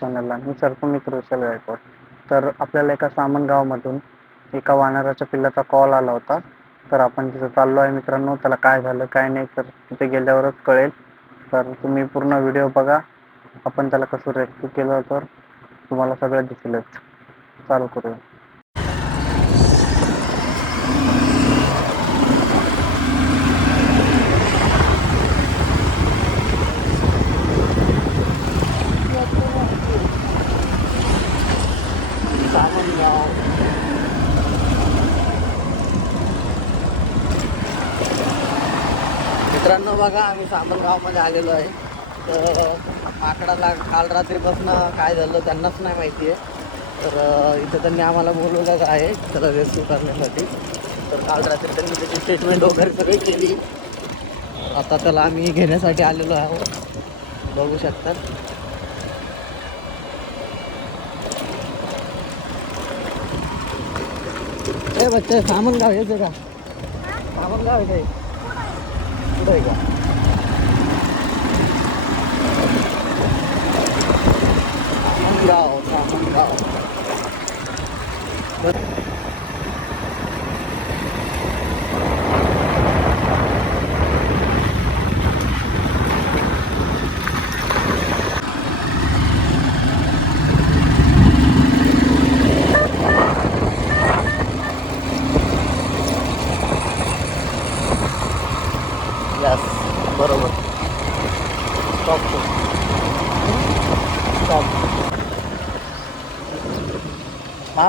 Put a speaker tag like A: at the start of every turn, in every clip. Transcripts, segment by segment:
A: चॅनलला मी सर्पमित्र विशाल गायकवाड तर आपल्याला एका सामान गावामधून एका वानराच्या पिल्लाचा कॉल आला होता. तर आपण तिथं चाललो आहे मित्रांनो. त्याला काय झालं काय नाही तर तिथे गेल्यावरच कळेल. तर तुम्ही पूर्ण व्हिडिओ बघा. आपण त्याला कसं रेस्क्यू केलं तर तुम्हाला सगळं दिसेलच. चालू करूया
B: मित्रांनो बघा आम्ही सामनगावमध्ये आलेलो आहे. तर आकडाला काल रात्रीपासून काय झालं त्यांनाच नाही माहिती आहे. तर इथं त्यांनी आम्हाला बोलवलं आहे त्याला रेस्क्यू करण्यासाठी. तर काल रात्री त्यांनी त्याची स्टेटमेंट वगैरे सगळी केली. आता त्याला आम्ही घेण्यासाठी आलेलो आहोत. बघू शकतात. ए बच्चे सामनगाव यायचं का? सामनगाव आहे काय कुठं आहे? का सामनगाव सामनगाव यस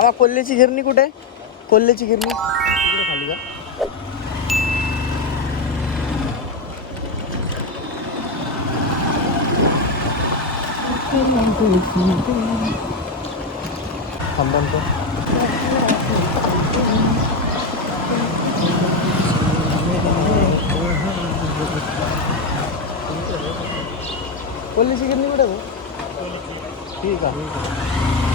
B: मामा कोल्ह्याची गिरणी कुठे आहे? कोल्ह्याची गिरणी इकडे खाली का थांबून तो कोल्ह्याची गिरणी कुठे आहे भाऊ? ठीक आहे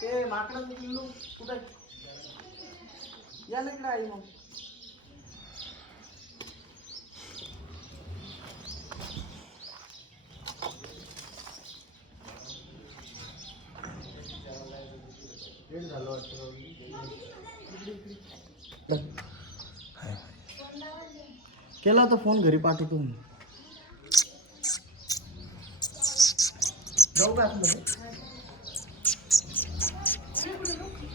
B: ते माकडाचं पिल्लू कुठे या मग केला होता फोन घरी पाठवतो मी जाऊ का आतमध्ये?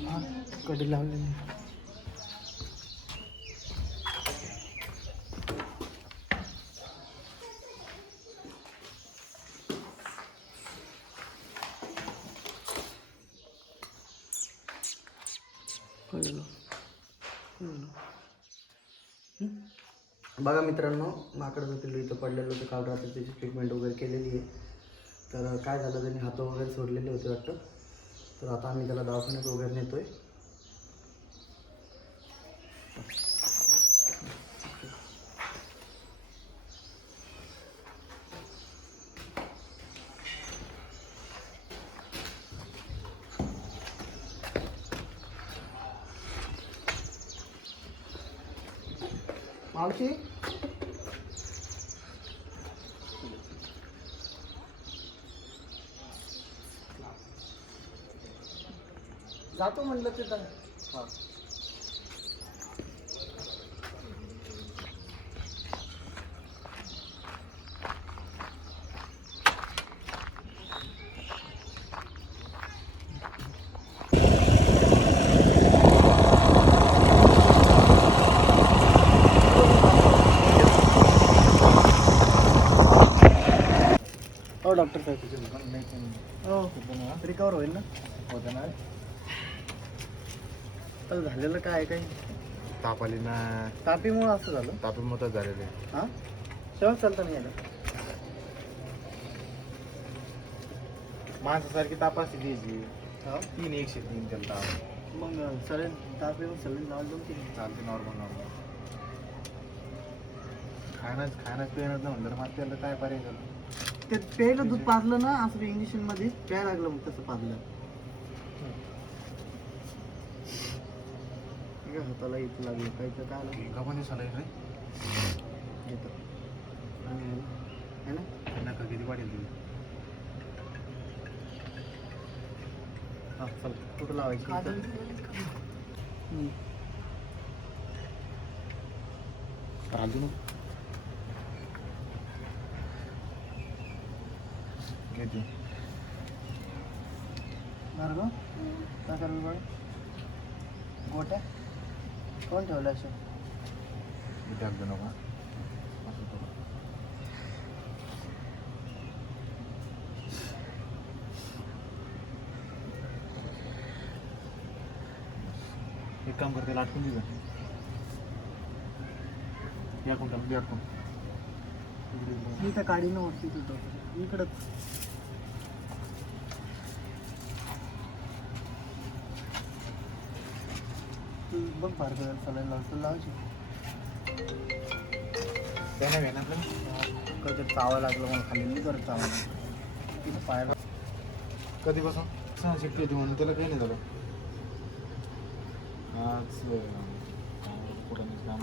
B: हा, कडी बघा मित्रांनो माकडं पिल्लू इथं पडलेलं होतं काल रात्री त्याची ट्रीटमेंट वगैरे केलेली आहे. तर काय झालं त्यांनी हात वगैरे सोडलेले होते वाटतं. तर आता आम्ही त्याला दवाखान्यात वगैरे नेतोय. मावशी? जातो म्हणलं तिथं. हां. हो डॉक्टर साहेब. हो. रिकवर होईल ना?
C: होतं ना.
B: तर झालेलं काय आहे काही?
C: ताप आली ना
B: तापीमुळं असं झालं?
C: तापी मोठं झालेले
B: हां? शेवट चालतं नाही यायला
C: माणसासारखी तापासी घ्यायची.
B: हो?
C: तीन एकशे तीन त्याला ताप.
B: मग सलेन ताप येऊन सलेन लावून दोन तीन
C: चालते नॉर्मल नॉर्मल खाण्यास खाण्यास पिण्यात नाही म्हणलं मग त्याला काय पर्याय झाला
B: ते प्यायला दूध पाजलं ना असं इंजेक्शनमध्ये प्यायला लागलं मग तसं पाजलं. काय हाताला इथं लागलं. काय तर काय आलं?
C: एका पण दिवसाला रे.
B: इथं. आणि है ना?
C: नका किती वाढेल तुझी
B: हा चल. कुठं लावायची? इथं? हम्म.
C: अजून किती
B: बरं गं? काय करायला? गोट्या? कोण ठेवलं असं
C: किती अगदी नको. एक काम करते लाटकून दिलं या कोणत्या अडकून
B: मी त्या काडीनं वरती तुझं इकडंच बघ बघ बारक सलाईन लावतो लावायची
C: त्याने घेणार ना?
B: कधी चावा लागलं मला खाली नाही करत चावा तिथं पायाला.
C: कधीपासून? सहा शिट्टी होती म्हणून त्याला काही नाही झालं. आज कुठं काम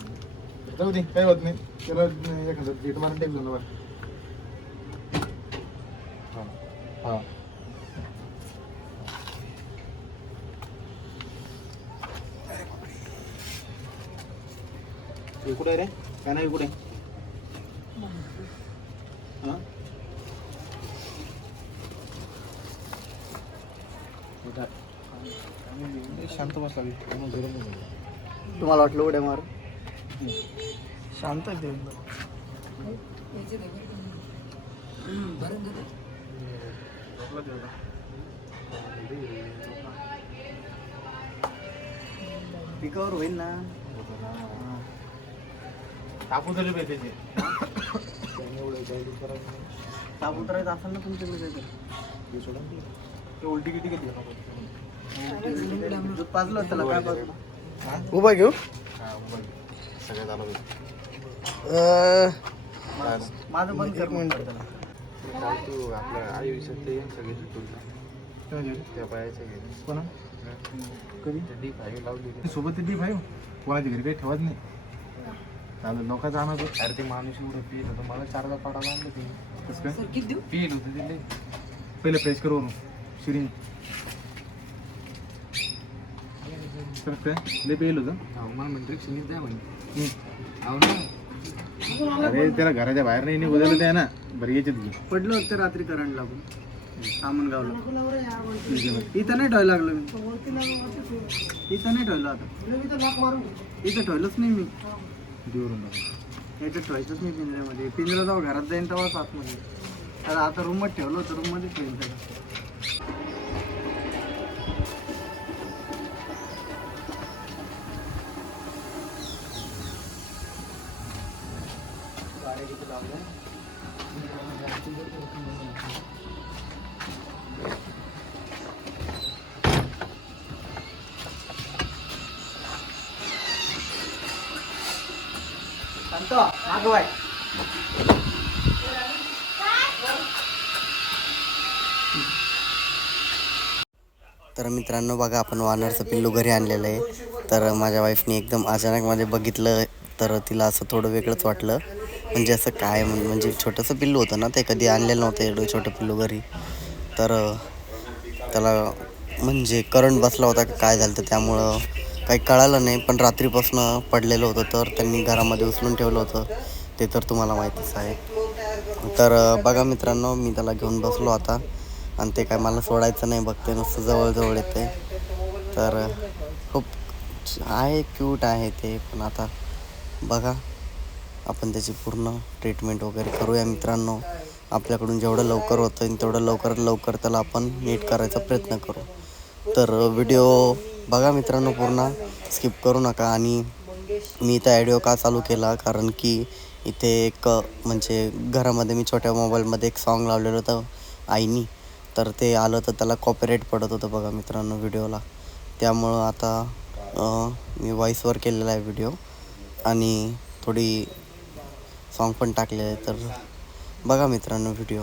C: जाऊ दे काही होत नाही. त्याला एखादं गेट मारून टेक झालं बरं. हां हां कुठे आहे रे काय नाही कुठे? शांत बसला
B: तुम्हाला वाटलं उड्या मार शांत आहे ते. एकदम. पिकावर होईल ना.
C: टाकू तरी पाहिजे त्याचे
B: साप उतरायचं असेल ना तुमच्याकडे काहीतरी
C: ते उलटी किती किती
B: दूध पाजलं होतं त्याला काय पाजलं?
C: हा
B: उभा घेऊ
C: सगळ्यात आलं पाहिजे
B: माझं बंद कर म्हणतो त्याला.
C: तू आपल्या आयुष्यात ते सगळे त्या पायाच्या घे कोणा? कधी? डी फाईव्ह लावली सोबत डी फाईव्ह कोणाच्या घरी काही ठेवत नाही. चालेल लोकांचं आणत अरे ते माणूस एवढं पिल होतं. मला चारदा पाडायला आणलं ते. कसं काय? पिल होतं ते लई. पहिलं प्रेस करून शिरीन. कसं काय? लय पेल होतं. मला म्हणतो शिरीन द्या म्हणे. अरे त्याला घराच्या बाहेर नाही उद्याला द्या ना बरं याच्यात घे.
B: पडलं होतं रात्री करंट लागून. सामनगावला. इथं नाही ठेवायला लागलो मी. इथं नाही ठेवलं आता. इथं ठेवलंच नाही मी.
C: देवरून
B: याच्यात ठेवायचंच नाही पिंजऱ्यामध्ये. पिंजरा जेव्हा घरात जाईन तेव्हाच आतमध्ये. आता आता रूममध्ये ठेवलं होतं रूममध्ये ठेवेल त्याला मागवाय
D: तर मित्रांनो बघा आपण वानरचं पिल्लू घरी आणलेलं आहे. तर माझ्या वाईफने एकदम अचानक मध्ये बघितलं तर तिला असं थोडं वेगळंच वाटलं. म्हणजे असं काय म्हण- म्हणजे छोटंसं पिल्लू होतं ना ते कधी आणलेलं नव्हतं एवढं छोटं पिल्लू घरी. तर त्याला म्हणजे करंट बसला होता काय झालं तर त्यामुळं. काही कळालं नाही पण रात्रीपासून पडलेलं होतं तर त्यांनी घरामध्ये उचलून ठेवलं होतं. ते तर तुम्हाला माहितीच आहे. तर बघा मित्रांनो मी त्याला घेऊन बसलो आता. आणि ते काय मला सोडायचं नाही बघते नुसतं जवळजवळ येते. तर खूप आहे क्यूट आहे ते पण आता बघा. आपण त्याची पूर्ण ट्रीटमेंट वगैरे करूया मित्रांनो. आपल्याकडून जेवढं लवकर होतं तेवढं लवकरात लवकर त्याला आपण नीट करायचा प्रयत्न करू. तर व्हिडिओ बघा मित्रांनो पूर्ण स्किप करू नका. आणि मी इथं ॲडिओ का चालू केला? कारण की इथे एक म्हणजे घरामध्ये मी छोट्या मोबाईलमध्ये एक सॉन्ग लावलेलं होतं आईनी. तर ते आलं तर त्याला कॉपीराईट पडत होतं बघा मित्रांनो व्हिडिओला त्यामुळं आता मी व्हॉईसवर केलेला आहे व्हिडिओ आणि थोडी सॉन्ग पण टाकले आहे तर बघा मित्रांनो व्हिडिओ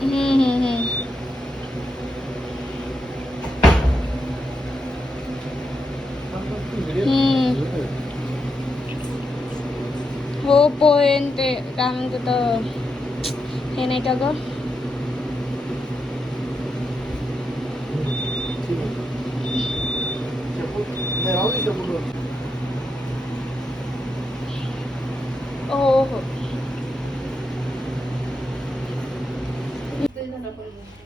E: हम्म, हम्म, हम्म. हम्म. हो पोहे न ते काय म्हणतात हे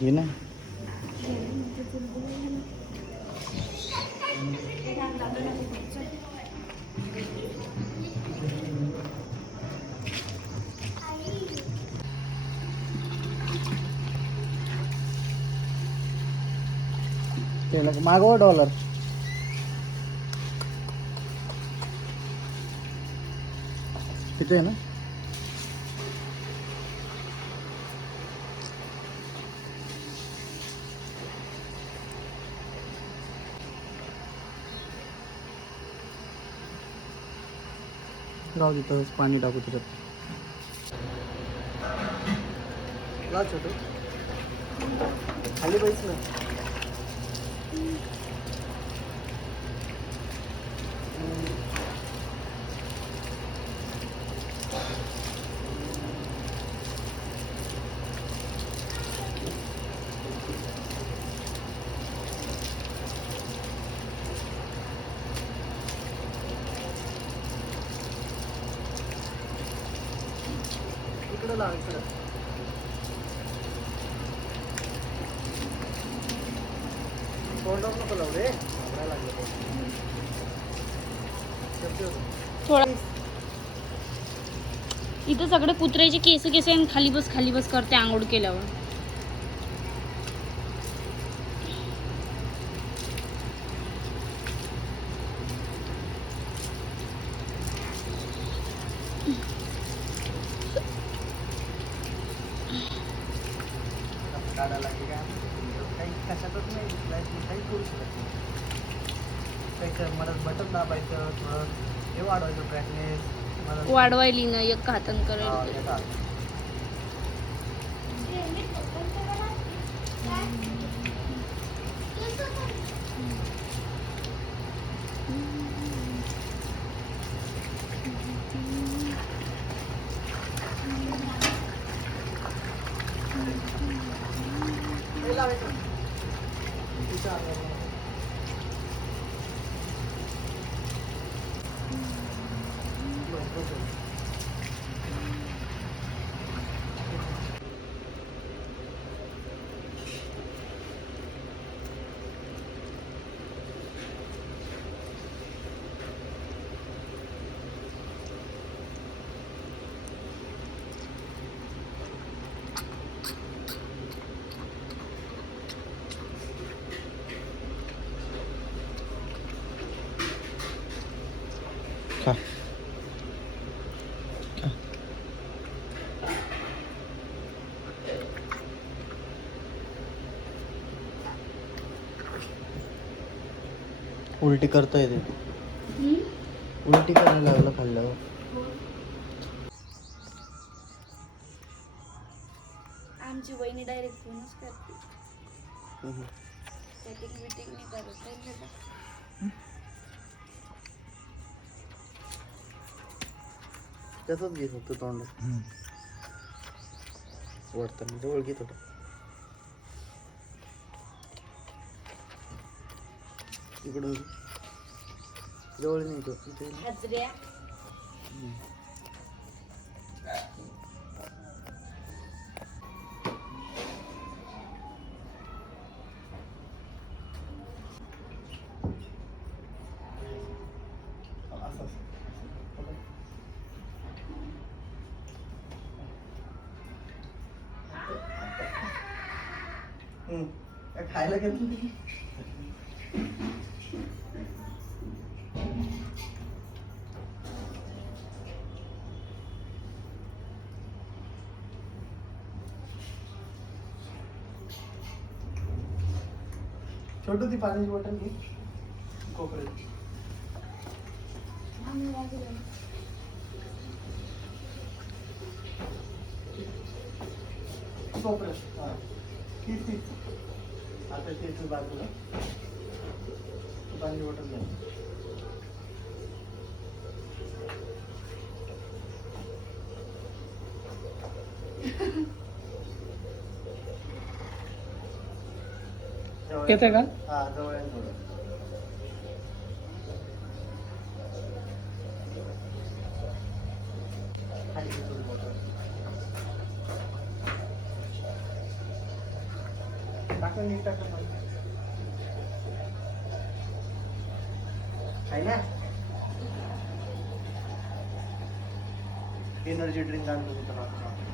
B: घे ना त्याला मागवा डॉलर किती आहे ना राहू दे तसंच पाणी टाकू त्याच्यात.
D: छोटू खाली पाहिजे ना
B: इकडे लाव इकडे तोंडावर नको लावू रे घाबरायला लागलं
F: थोडा इथं सगळे कुत्र्याचे केस केस आहे आणि खाली बस खाली बस करते आंघोळ केल्यावर
B: काढायला लागली काय काही कशातच नाही दिसलाय तू काही करू शकत नाही काही कर मला बटन दाबायचं थोडं हे वाढवायचं ब्राईटनेस मला
F: वाढवायली ना एक हातान
B: हा,
F: करायला
B: येतात. हे लावायचं. तिच्या अंगावर. बस, बस, बस. उलटी करता येते. उलटी करायला लागलं खाल्ल्यावर.
F: आमची वहिनी डायरेक्ट फोनच करते. चॅटिंग बिटिंग नाही करत आहे ना.
B: त्याचंच घेत होतं तोंडात वरताना जवळ घेत होतं. इकडून जवळ नाही तो इथे छोटू ती पाण्याची बॉटल घे. कोपऱ्यात. कोपऱ्यात. हा. तीच आता ते बाजूला. तू पाणी बॉटल घ्या
G: येते का
B: हा जवळ आहे थोडं खाली घे थोडी bottle. टाका नीट टाका पाणी. आहे ना एनर्जी ड्रिंक आणतो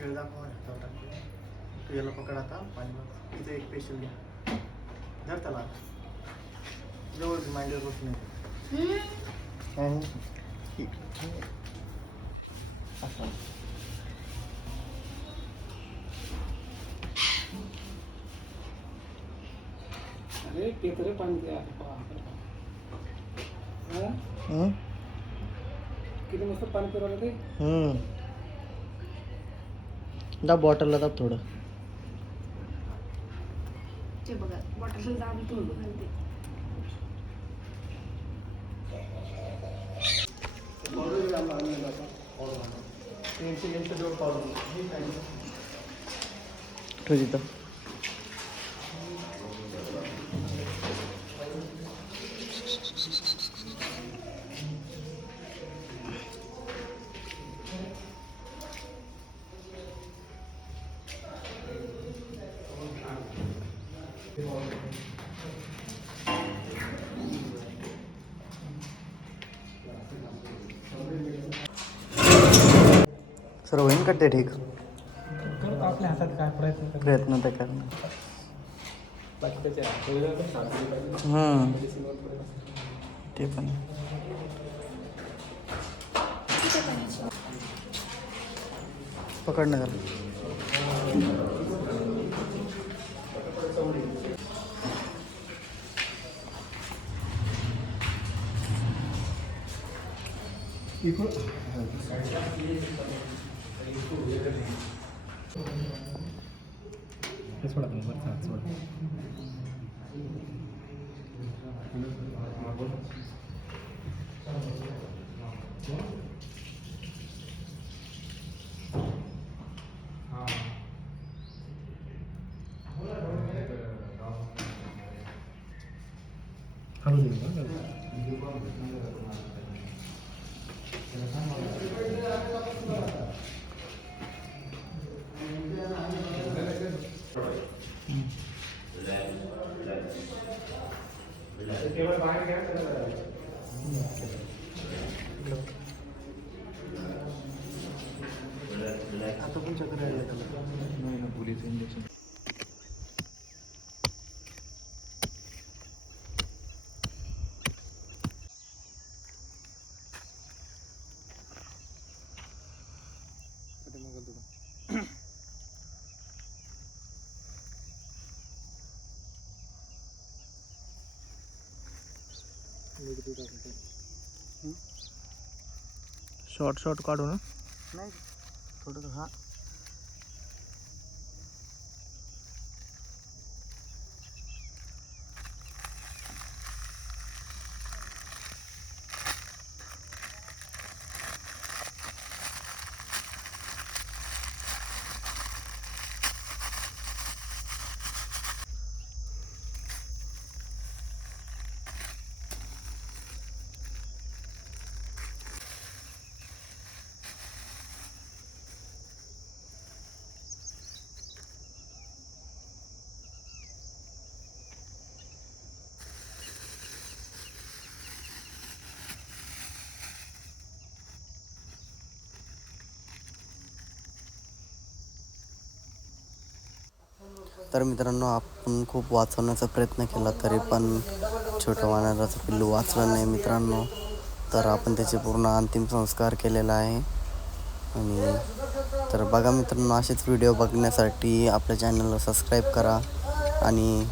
B: केळ दाखव हातावर टाकून. तू याला पकड आता पाणी तिथे एक पेशल घ्या. धर त्याला. जवळ मांडीवर बसून असं.
G: अरे ते तरी पाणी द्या
D: हं? हम्म. दाब बॉटलला दाब थोडं.
E: ते बघा बॉटल दाबी घालते
D: ठेव तिथं ते ठीक
C: आपल्या हातात काय प्रयत्न
D: प्रयत्न तर करणार. हम्म. ते पण. आहे. पकडणं झालं.
C: सोडा बरं सोडा हळू दे
D: आता पण चक्र
C: नाही ना पोलीस इंजेक्शन
D: शॉर्ट शॉर्ट काढू ना. नाही थोडं हा. तर मित्रांनो आपण खूप वाचवण्याचा प्रयत्न केला तरी पण छोटं वानराचं पिल्लू वाचलं नाही मित्रांनो. तर आपण त्याचे पूर्ण अंतिम संस्कार केलेला आहे. आणि तर बघा मित्रांनो असेच व्हिडिओ बघण्यासाठी आपल्या चॅनलला सबस्क्राईब करा. आणि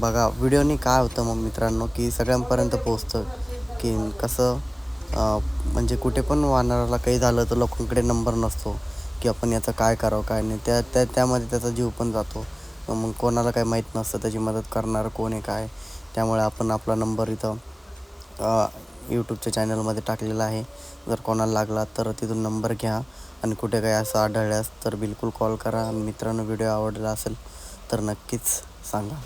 D: बघा व्हिडिओने काय होतं मग मित्रांनो की सगळ्यांपर्यंत पोचतं की कसं म्हणजे कुठे पण वानराला काही झालं तर लोकांकडे नंबर नसतो की आपण याचं काय करावं काय नाही. त्या त्या त्यामध्ये त्याचा जीव पण जातो. मग कोणाला काही माहीत नसतं त्याची मदत करणारं कोण आहे काय. त्यामुळे आपण आपला नंबर इथं यूट्यूबच्या चॅनलमध्ये टाकलेला आहे. जर कोणाला लागला तर तिथून नंबर घ्या आणि कुठे काही असं आढळल्यास तर बिलकुल कॉल करा. मित्रांनो व्हिडिओ आवडला असेल तर नक्कीच सांगा.